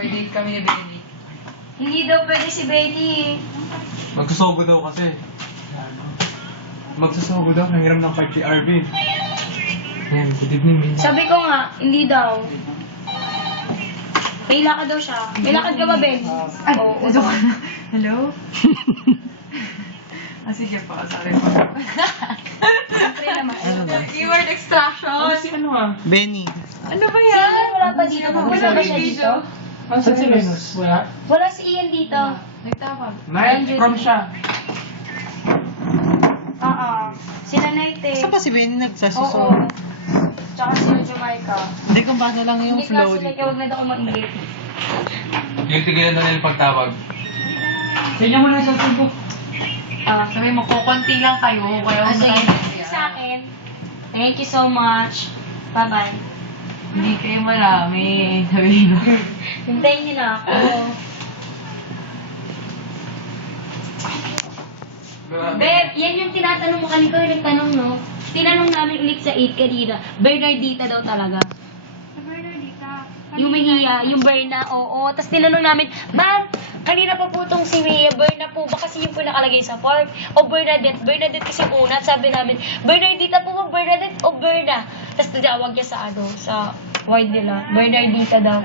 May date kami ni Benny. Hindi daw pwede si Benny. Magsusogo daw kasi. Magsusogo daw, nangiram ng card si Arvin. Yan, good evening, Min. Sabi ko nga, hindi daw. May lakad daw siya. May lakad ka ba, Ben? Ay, Oo. ito ka na. Hello? Sige po, sorry po. Siyempre naman. Keyword extraction. Ano ah? Benny. Ano ba Si yan? Ian wala pa dito. Wala ba siya dito? Saan si Venus? Wala? Wala si Ian dito. Nagtawag. Night, from siya. Oo. Sila Naite. Saan ba si Benny Oo. nagsasusog? Tsaka si Jamaica. Hindi kung paano lang yung Hindi flow kasi like, dito. huwag na daw mainit. Yung tigilan na nila pagtawag. Sa inyo muna sa tubo. Sabi mo, kukunti lang kayo. Kaya Ah, sige. Sa akin. Thank you so much. Bye-bye. Hindi kayo marami. Sabihin mo. Hintayin niyo na ako. Beb, yan yung tinatanong mo kanina yung nagtanong, no? Tinanong namin ulit sa 8 kanina. Bernardita daw talaga. Yung Mejia, yung Berna, oo. Tapos tinanong namin, Ma'am, kanina pa po itong si Mia, Berna po ba kasi yung po nakalagay sa form? O Bernadette? Bernadette kasi una. At sabi namin, Bernardita po ba, Bernadette o Berna? Tapos tinawag niya sa sa wide nila. Bernardita daw.